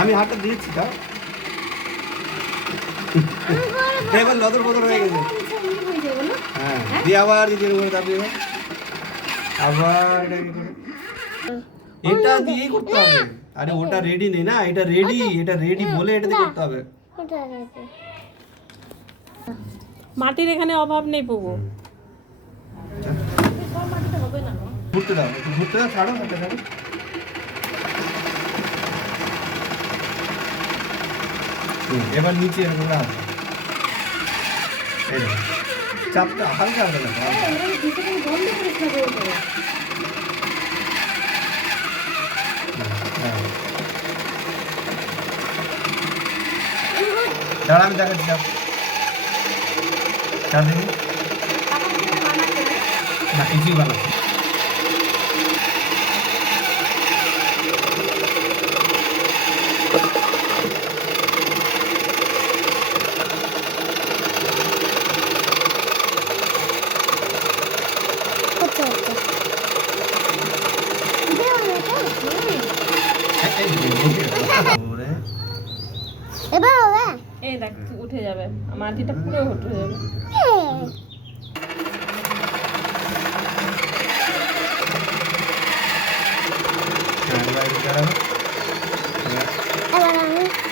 আমি হাতটা দিয়েছি তা এবার লদর বদর হয়ে গেছে। হ্যাঁ দিয়ে আবার যদি এরকম দাবি আবার এটা দিয়েই করতে হবে। আরে ওটা রেডি নেই না, এটা রেডি, এটা রেডি বলে এটা দিয়ে করতে হবে। মাটির এখানে অভাব নেই পুকু। ঘুরতে দাও, একটু ঘুরতে দাও, ছাড়ো হাতটা ছাড়ো। এবার নিচে এরকম রাখ, এই দেখো চাপটা হালকা হালকা দেখো, দাঁড়া আমি দেখাচ্ছি চাপ চাপ দেখি না কিছুই বানাচ্ছি। এই দেখ উঠে যাবে, মাটিটা পুরো উঠে যাবে।